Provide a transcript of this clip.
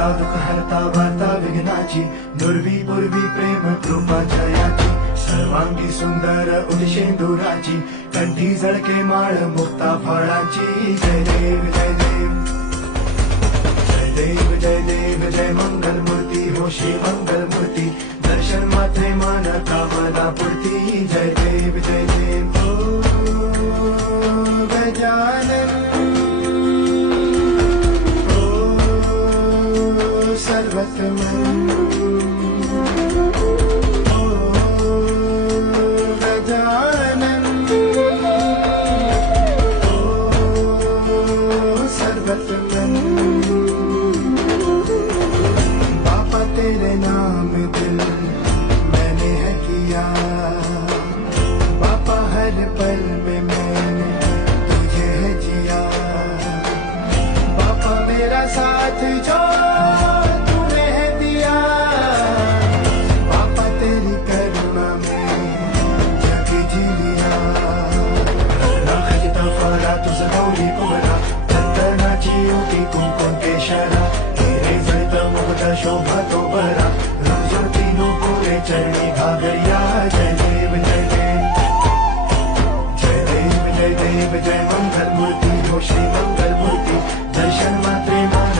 हरता दुःख हरता वार्ता विघ्नाची, नुरवी पूर्वी प्रेम कृपा जयाची, सर्वांगी सुंदर उदिशेंदुराची, कंठी जळके माळ मुक्ता फळाची. जय देव जय देव जय देव जय देव जय मंगल मूर्ती हो श्री मंगल मूर्ती, दर्शन मात्रे मन कामना पूर्ती. जय देव जय देव ओ गजानन ओ सर्वतमन तेरे नाम दिल मैंने है किया, बापा हर पल में मैंने तुझे है जिया, बापा मेरा साथ जो तूने है दिया, बापा तेरी करुणा में जग जी लिया. खजिता फरा तुझ गौरी कुमरा, चंदनाची ओटी कुंकुम केशरा, शोभा तो बरा, रोज तीनों पूरे चरणी